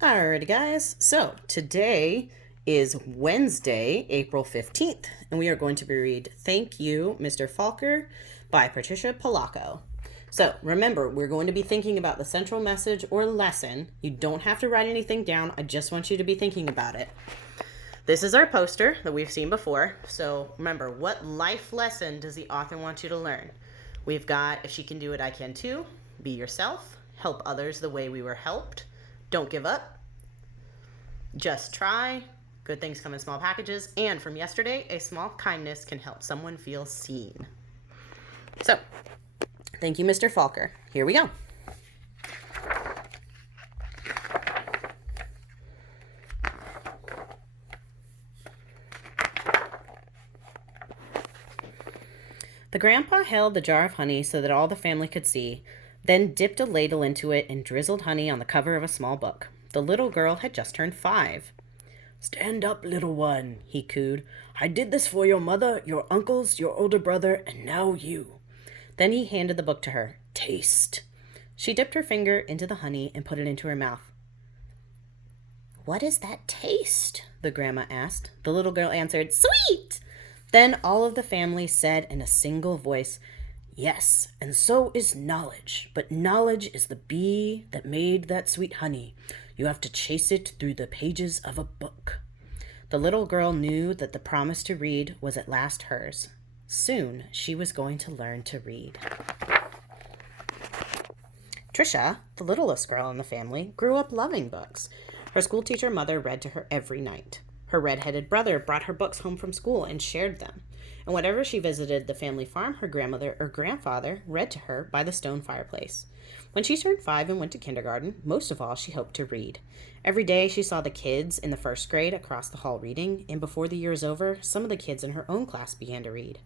Alrighty, guys. So today is Wednesday, April 15th, and we are going to read Thank You, Mr. Falker by Patricia Polacco. So remember, we're going to be thinking about the central message or lesson. You don't have to write anything down. I just want you to be thinking about it. This is our poster that we've seen before. So remember, what life lesson does the author want you to learn? We've got If She Can Do It, I Can Too, Be Yourself, Help Others the Way We Were Helped, Don't Give Up, Just Try, Good Things Come in Small Packages, and from yesterday, A Small Kindness Can Help Someone Feel Seen. So, thank you, Mr. Falker. Here we go. The grandpa held the jar of honey so that all the family could see, then dipped a ladle into it and drizzled honey on the cover of a small book. The little girl had just turned 5. "Stand up, little one," he cooed. "I did this for your mother, your uncles, your older brother, and now you." Then he handed the book to her. "Taste." She dipped her finger into the honey and put it into her mouth. "What is that taste?" the grandma asked. The little girl answered, "Sweet!" Then all of the family said in a single voice, "Yes, and so is knowledge. But knowledge is the bee that made that sweet honey. You have to chase it through the pages of a book." The little girl knew that the promise to read was at last hers. Soon she was going to learn to read. Trisha, the littlest girl in the family, grew up loving books. Her schoolteacher mother read to her every night. Her red-headed brother brought her books home from school and shared them. And whenever she visited the family farm, her grandmother or grandfather read to her by the stone fireplace. When she turned 5 and went to kindergarten, most of all she hoped to read. Every day she saw the kids in the first grade across the hall reading, and before the year was over, some of the kids in her own class began to read.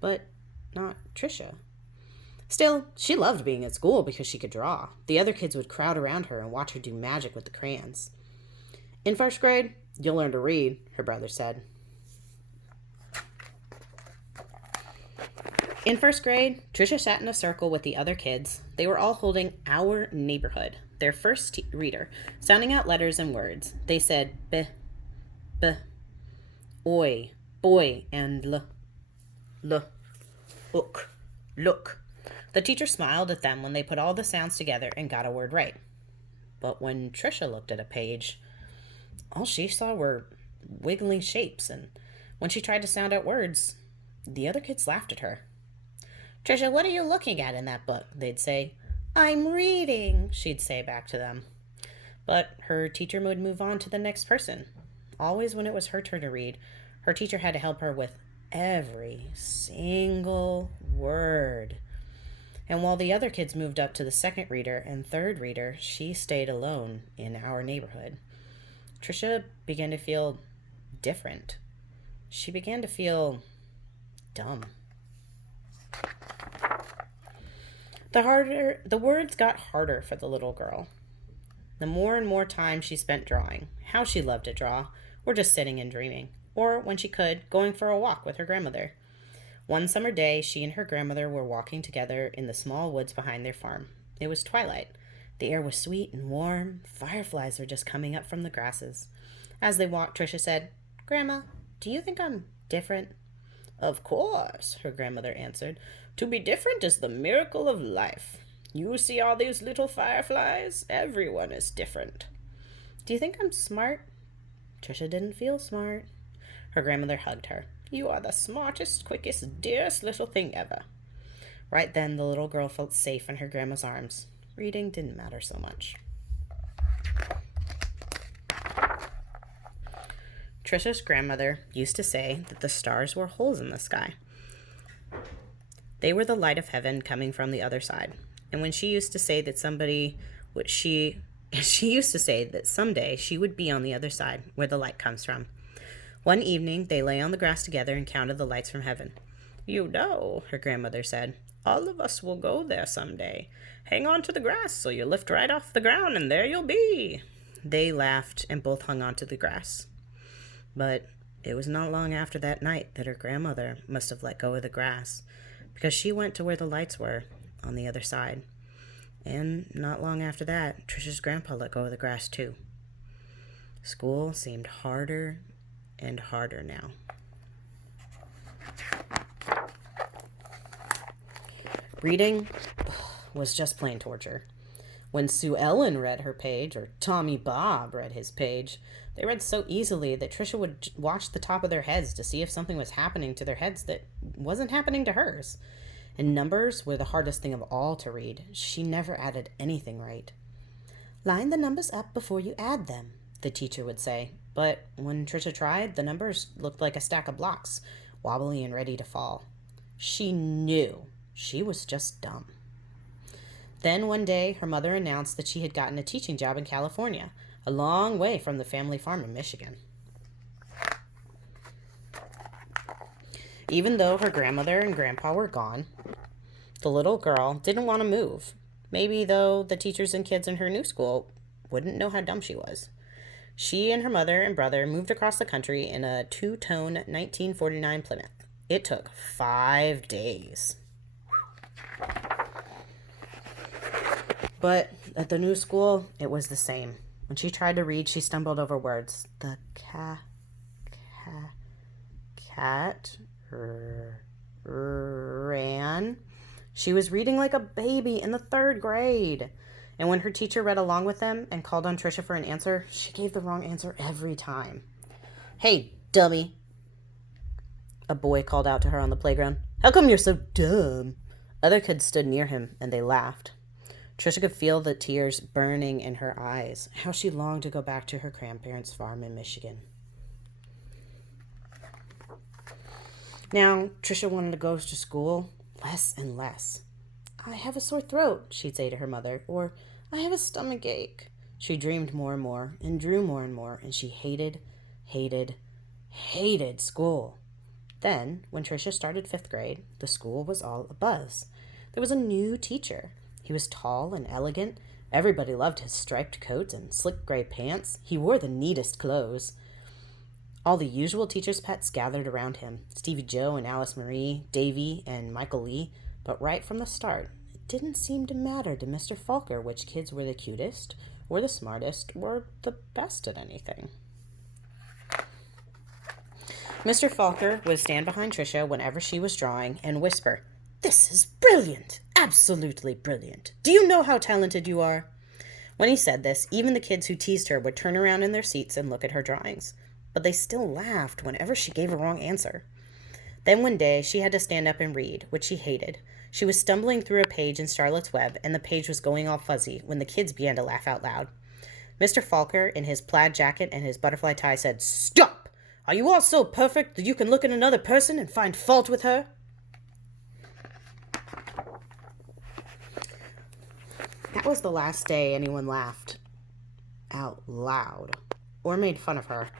But not Trisha. Still, she loved being at school because she could draw. The other kids would crowd around her and watch her do magic with the crayons. "In first grade, you'll learn to read," her brother said. In first grade, Trisha sat in a circle with the other kids. They were all holding Our Neighborhood, their first reader, sounding out letters and words. They said b, b, oi, boy, and l, ook, look. The teacher smiled at them when they put all the sounds together and got a word right. But when Trisha looked at a page, all she saw were wiggling shapes, and when she tried to sound out words, the other kids laughed at her. "Trisha, what are you looking at in that book?" they'd say. "I'm reading," she'd say back to them. But her teacher would move on to the next person. Always when it was her turn to read, her teacher had to help her with every single word. And while the other kids moved up to the second reader and third reader, she stayed alone in Our Neighborhood. Trisha began to feel different. She began to feel dumb. The words got harder for the little girl. The more and more time she spent drawing, how she loved to draw, or just sitting and dreaming, or when she could, going for a walk with her grandmother. One summer day, she and her grandmother were walking together in the small woods behind their farm. It was twilight. The air was sweet and warm. Fireflies were just coming up from the grasses. As they walked, Trisha said, "Grandma, do you think I'm different?" "Of course," her grandmother answered. "To be different is the miracle of life. You see all these little fireflies? Everyone is different." "Do you think I'm smart?" Trisha didn't feel smart. Her grandmother hugged her. "You are the smartest, quickest, dearest little thing ever." Right then, the little girl felt safe in her grandma's arms. Reading didn't matter so much. Trisha's grandmother used to say that the stars were holes in the sky. They were the light of heaven coming from the other side. And when she used to say that she used to say that someday she would be on the other side where the light comes from. One evening, they lay on the grass together and counted the lights from heaven. "You know," her grandmother said, "all of us will go there someday. Hang on to the grass so you lift right off the ground and there you'll be." They laughed and both hung on to the grass. But it was not long after that night that her grandmother must have let go of the grass, because she went to where the lights were on the other side. And not long after that, Trisha's grandpa let go of the grass too. School seemed harder and harder now. Reading was just plain torture. When Sue Ellen read her page or Tommy Bob read his page, they read so easily that Trisha would watch the top of their heads to see if something was happening to their heads that wasn't happening to hers. And numbers were the hardest thing of all to read. She never added anything right. "Line the numbers up before you add them," the teacher would say. But when Trisha tried, the numbers looked like a stack of blocks, wobbly and ready to fall. She knew she was just dumb. Then one day, her mother announced that she had gotten a teaching job in California, a long way from the family farm in Michigan. Even though her grandmother and grandpa were gone, the little girl didn't want to move. Maybe, though, the teachers and kids in her new school wouldn't know how dumb she was. She and her mother and brother moved across the country in a two-tone 1949 Plymouth. It took 5 days. But at the new school, it was the same. When she tried to read, she stumbled over words. The cat ran. She was reading like a baby in the 3rd grade. And when her teacher read along with them and called on Trisha for an answer, she gave the wrong answer every time. "Hey, dummy," a boy called out to her on the playground. "How come you're so dumb?" Other kids stood near him and they laughed. Trisha could feel the tears burning in her eyes. How she longed to go back to her grandparents' farm in Michigan. Now, Trisha wanted to go to school less and less. "I have a sore throat," she'd say to her mother, or "I have a stomach ache." She dreamed more and more and drew more and more, and she hated school. Then, when Trisha started 5th grade, the school was all abuzz. There was a new teacher. He was tall and elegant. Everybody loved his striped coat and slick gray pants. He wore the neatest clothes. All the usual teachers' pets gathered around him. Stevie Joe and Alice Marie, Davy and Michael Lee. But right from the start, it didn't seem to matter to Mr. Falker which kids were the cutest, or the smartest, or the best at anything. Mr. Falker would stand behind Trisha whenever she was drawing and whisper, "This is brilliant! Absolutely brilliant! Do you know how talented you are?" When he said this, even the kids who teased her would turn around in their seats and look at her drawings. But they still laughed whenever she gave a wrong answer. Then one day, she had to stand up and read, which she hated. She was stumbling through a page in Charlotte's Web, and the page was going all fuzzy when the kids began to laugh out loud. Mr. Falker, in his plaid jacket and his butterfly tie, said, "Stop! Are you all so perfect that you can look at another person and find fault with her?" That was the last day anyone laughed out loud or made fun of her,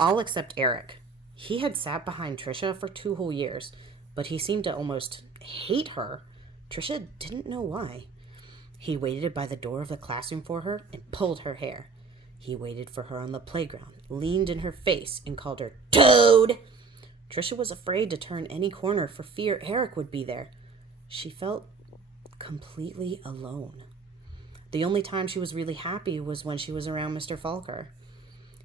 all except Eric. He had sat behind Trisha for 2 whole years, but he seemed to almost hate her. Trisha didn't know why. He waited by the door of the classroom for her and pulled her hair. He waited for her on the playground, leaned in her face, and called her Toad. Trisha was afraid to turn any corner for fear Eric would be there. She felt completely alone. The only time she was really happy was when she was around Mr. Falker.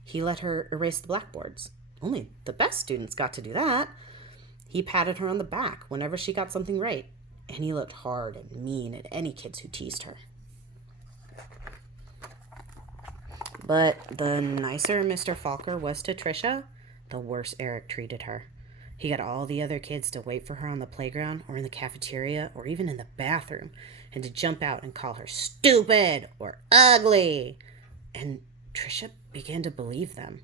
He let her erase the blackboards. Only the best students got to do that. He patted her on the back whenever she got something right, and he looked hard and mean at any kids who teased her. But the nicer Mr. Falker was to Trisha, the worse Eric treated her. He got all the other kids to wait for her on the playground or in the cafeteria or even in the bathroom, and to jump out and call her stupid or ugly. And Trisha began to believe them.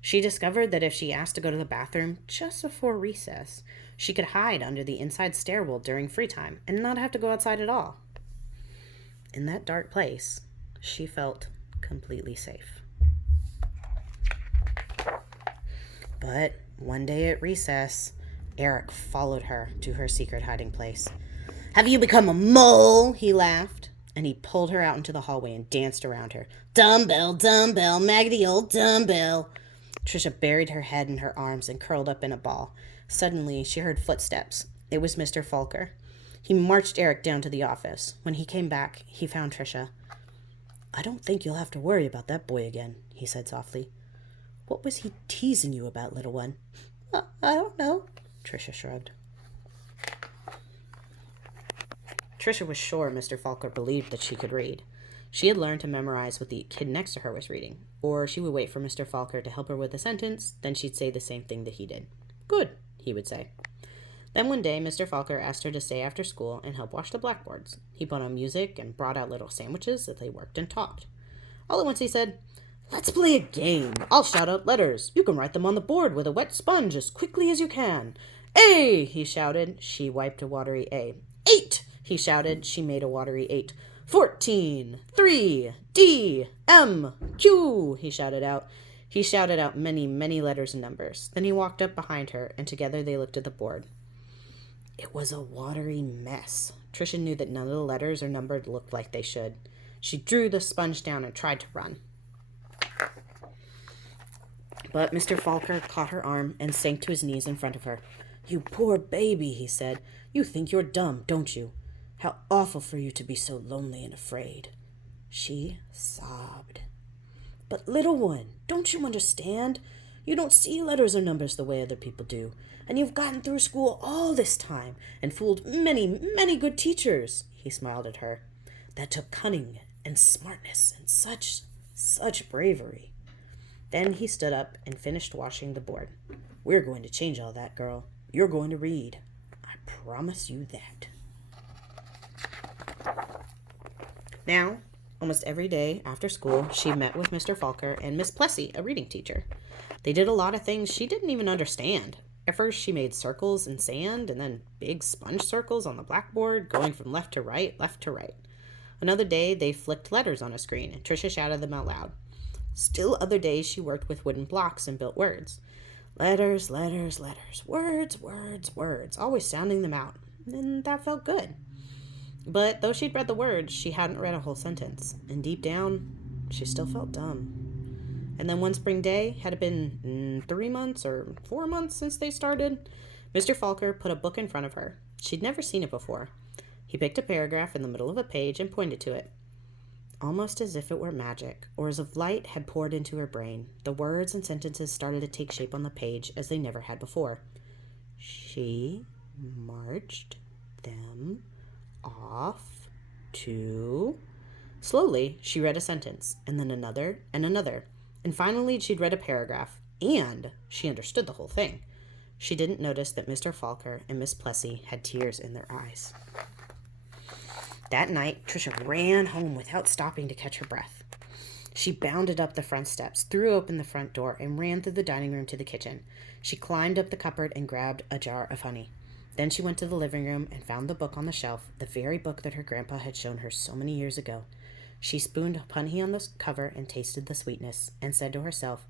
She discovered that if she asked to go to the bathroom just before recess, she could hide under the inside stairwell during free time and not have to go outside at all. In that dark place, she felt completely safe. But one day at recess, Eric followed her to her secret hiding place. "Have you become a mole?" he laughed, and he pulled her out into the hallway and danced around her. "Dumbbell, dumbbell, Maggie the old dumbbell." Trisha buried her head in her arms and curled up in a ball. Suddenly, she heard footsteps. It was Mr. Falker. He marched Eric down to the office. When he came back, he found Trisha. "I don't think you'll have to worry about that boy again," he said softly. "What was he teasing you about, little one?" I don't know," Trisha shrugged. Trisha was sure Mr. Falker believed that she could read. She had learned to memorize what the kid next to her was reading, or she would wait for Mr. Falker to help her with a sentence, then she'd say the same thing that he did. "Good," he would say. Then one day, Mr. Falker asked her to stay after school and help wash the blackboards. He put on music and brought out little sandwiches as they worked and talked. All at once he said, "Let's play a game. I'll shout out letters. You can write them on the board with a wet sponge as quickly as you can." "A!" he shouted. She wiped a watery A. "8!" he shouted. She made a watery 8. 14, 3, D, M, Q, he shouted out. He shouted out many, many letters and numbers. Then he walked up behind her, and together they looked at the board. It was a watery mess. Trisha knew that none of the letters or numbers looked like they should. She drew the sponge down and tried to run. But Mr. Falker caught her arm and sank to his knees in front of her. "You poor baby," he said. "You think you're dumb, don't you? How awful for you to be so lonely and afraid." She sobbed. "But little one, don't you understand? You don't see letters or numbers the way other people do. And you've gotten through school all this time and fooled many, many good teachers." He smiled at her. "That took cunning and smartness and such bravery." Then he stood up and finished washing the board. "We're going to change all that, girl. You're going to read. I promise you that." Now, almost every day after school, she met with Mr. Falker and Miss Plessy, a reading teacher. They did a lot of things she didn't even understand. At first, she made circles in sand and then big sponge circles on the blackboard, going from left to right, left to right. Another day, they flicked letters on a screen, and Trisha shouted them out loud. Still other days, she worked with wooden blocks and built words. Letters, letters, letters, words, words, words, always sounding them out. And that felt good. But though she'd read the words, she hadn't read a whole sentence. And deep down, she still felt dumb. And then one spring day, had it been 3 months or 4 months since they started, Mr. Falker put a book in front of her. She'd never seen it before. He picked a paragraph in the middle of a page and pointed to it. Almost as if it were magic, or as if light had poured into her brain, the words and sentences started to take shape on the page as they never had before. She marched them off to... Slowly, she read a sentence, and then another, and another. And finally, she'd read a paragraph, and she understood the whole thing. She didn't notice that Mr. Falker and Miss Plessy had tears in their eyes. That night, Trisha ran home without stopping to catch her breath. She bounded up the front steps, threw open the front door, and ran through the dining room to the kitchen. She climbed up the cupboard and grabbed a jar of honey. Then she went to the living room and found the book on the shelf, the very book that her grandpa had shown her so many years ago. She spooned honey on the cover and tasted the sweetness, and said to herself,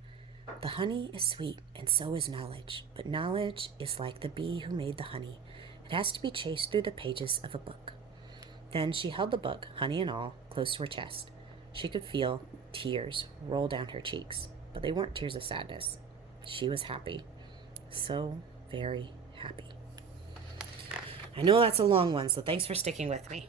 "The honey is sweet, and so is knowledge. But knowledge is like the bee who made the honey. It has to be chased through the pages of a book." Then she held the book, honey and all, close to her chest. She could feel tears roll down her cheeks, but they weren't tears of sadness. She was happy. So very happy. I know that's a long one, so thanks for sticking with me.